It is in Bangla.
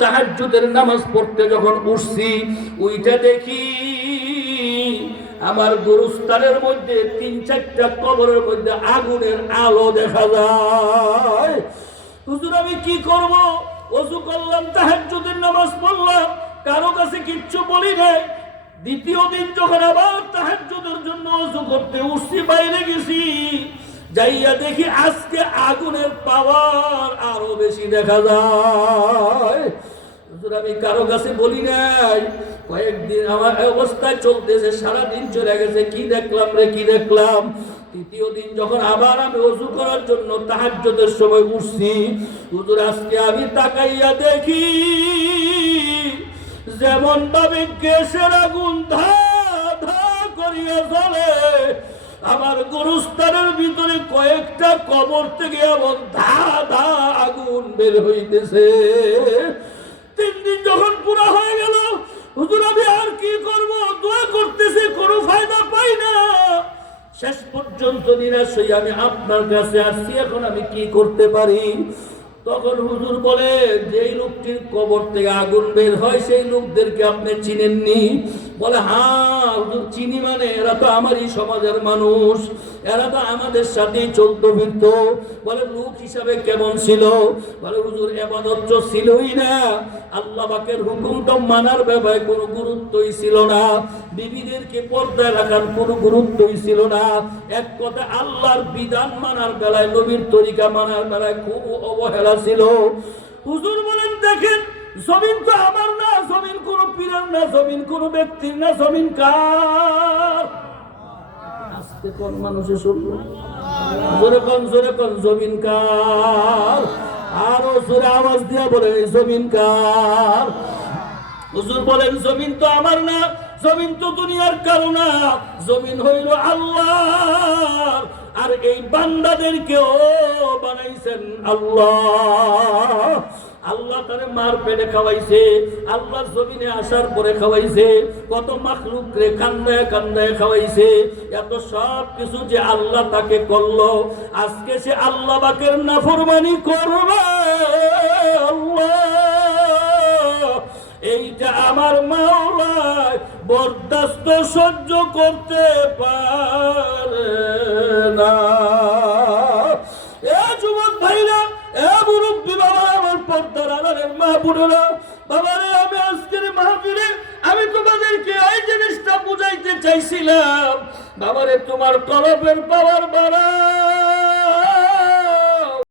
তাহাজ্জুদের নামাজ পড়তে যখন উঠছি, ওইটা দেখি আমার গোরস্থানের মধ্যে 3-4টা কবরের মধ্যে আগুনের আলো দেখা যায়। হুজুর আমি কি করব? ওযু করলাম, তাহাজ্জুদের নামাজ পড়লাম, কারো কাছে কিচ্ছু বলি নাই। দ্বিতীয় দিন যখন আবার তাহাজ্জুদের জন্য ওযু করতে উঠছি, বাইরে গেছি, যাইয়া দেখি আজকে আগুনের পাওয়ার আরো বেশি দেখা যায়। হুজুর আমি কারো কাছে বলি নাই। কয়েকদিন আমার অবস্থায় চলতেছে, সারাদিন চলে গেছে, কি দেখলাম রে কি দেখলাম। তৃতীয় দিন যখন আবার আমি ওযু করার জন্য তাহাজ্জুদের সময় উঠছি, হুজুর আজকে আমি তাকাইয়া দেখি যেমন ভাবে গ্যাসের আগুন ধা ধা করিয়া জ্বলে, আমার গোরস্থানের ভিতরে কয়েকটা কবর থেকে এমন ধা ধা আগুন বের হইতেছে। 3 দিন যখন পুরা হয়ে গেল, হুজুর আমি আর কি করব? দোয়া করতেছে, কোনো ফায়দা পাই না। শেষ পর্যন্ত নিরাশ হয়ে আমি আপনার কাছে আসছি, এখন আমি কি করতে পারি? তখন হুজুর বলে, যেই লোকটির কবর থেকে আগুন বের হয় সেই লোকদেরকে আপনি চিনেননি? বলে হ্যাঁ হুজুর চিনি। মানে এরা তো আমারই সমাজের মানুষ, এরা তো আমাদের সাথেই চলতো ফিরতো। বলে লোক হিসাবে কেমন ছিল? বলে হুজুর ইবাদত তো ছিলই না, আল্লাহ পাকের হুকুম তো মানার ব্যাপারে কোনো গুরুত্বই ছিল না, বিবিদেরকে পর্দায় রাখার কোনো গুরুত্বই ছিল না। এক কথা আল্লাহর বিধান মানার বেলায়, নবীর তরিকা মানার বেলায় খুব অবহেলা ছিল। হুজুর বলেন দেখেন, জমিন তো আমার না, জমিন কোন পীরের না, জমিন কোন ব্যক্তির না, জমিন কার? আজকে কোন মানুষে শুনলো? জোরে কোন জমিন কার? আরো জোরে আওয়াজ দিয়া বলে জমিন কার? হুজুর বলেন জমিন তো আমার না, জমিন তো দুনিয়ার কারো না, জমিন হইল আল্লাহর। আর এই বান্দাদেরকেও বানাইছেন আল্লাহ। আল্লাহ তারে মার পেটে খাওয়াইছে, আল্লাহ জমিনে আসার পরে খাওয়াইছে, কত মাখলুক রে কান্দায় কান্দায় খাওয়াইছে। এত সব কিছু যে আল্লাহ তাকে করলো, আজকে সে আল্লাহ পাকের নাফরমানি করবে। আল্লাহ এইটা আমার মাওলা বরদাস্ত সহ্য করতে পারে না। এ যুবক ভাইরা, এ মুরব্বী বাবা, আমার পর্দার আড়ালের মা বোনেরা, বাবারে আমি আজকের মাহফিলে আমি তোমাদেরকে এই জিনিসটা বুঝাইতে চাইছিলাম। বাবারে তোমার তরফের পাওয়ার বাড়াও,